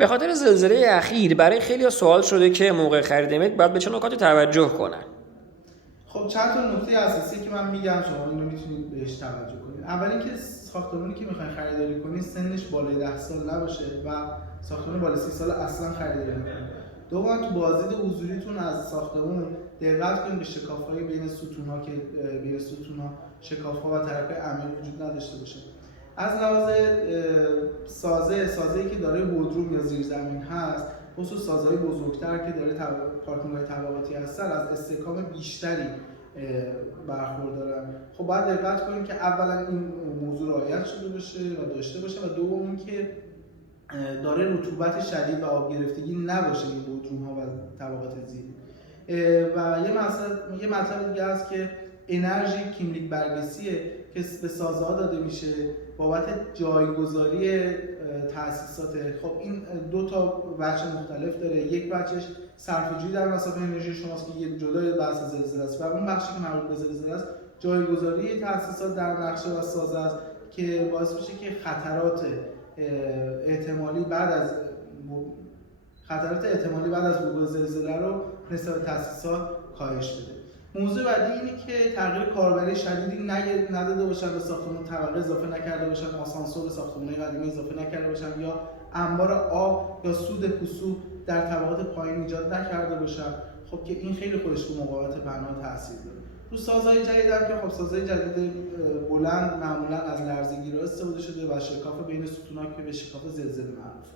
به خاطر زلزله اخیر برای خیلی سوال شده که موقع خرید ملک باید به چه نکاتی توجه کنن. خب چند تا نکته اساسی که من میگم شما اینو میتونید بهش توجه کنید. اول اینکه ساختمانی که میخواین خریداری کنید سنش بالای 10 سال نباشه و ساختمان بالای 30 سال اصلا خریداری نکنید. دوم تو بازدید حضوریتون از ساختمون دقت کنید به شکاف‌های بین ستون‌ها که بین ستون‌ها شکاف‌ها و ترک‌های عمیق وجود نداشته باشه. از لحاظ سازه‌ای که داره بودروم یا زیرزمین هست، خصوص سازهای بزرگتر که داره پارکینگ‌های طبقاتی هستن، از استحکام بیشتری برخوردارن. خب باید دقت کنیم که اولا این موضوع رعایت شده باشه و داشته باشه و دوم اینکه داره رطوبت شدید و آب گرفتگی نباشه این بودروم‌ها و طبقات زیری. و یه مطلب دیگه هست که انرژی کیملیک بررسیه که به سازه‌ها داده میشه بابت جایگذاری تأسیسات. خب این دو تا وجه مختلف داره. یک وجهش صرفه‌جویی در مصرف انرژی شماست که یه جدای بحث زلزله است و اون بخشی که مربوط به زلزله است جایگذاری تأسیسات در نقشه و سازه است که باعث میشه که خطرات احتمالی بعد از وقوع زلزله رو نسبت تأسیسات کاهش بده. موضوع بعدی اینه که تغییر کاربری شدیدی نداده باشن به ساختمان، طبقه اضافه نکرده باشن، آسانسور به ساختمان‌های قدیمی اضافه نکرده باشن یا انبار آب یا سود پوسو در طبقات پایین ایجاد نکرده باشن. خب که این خیلی خودش رو مقاومت بنا تاثیر داره. تو سازهای جدید هم که خب سازهای جدید بلند معمولا از لرزه‌گیرا استفاده شده و شکاف بین ستون‌ها که به شکاف زلزله معروفه.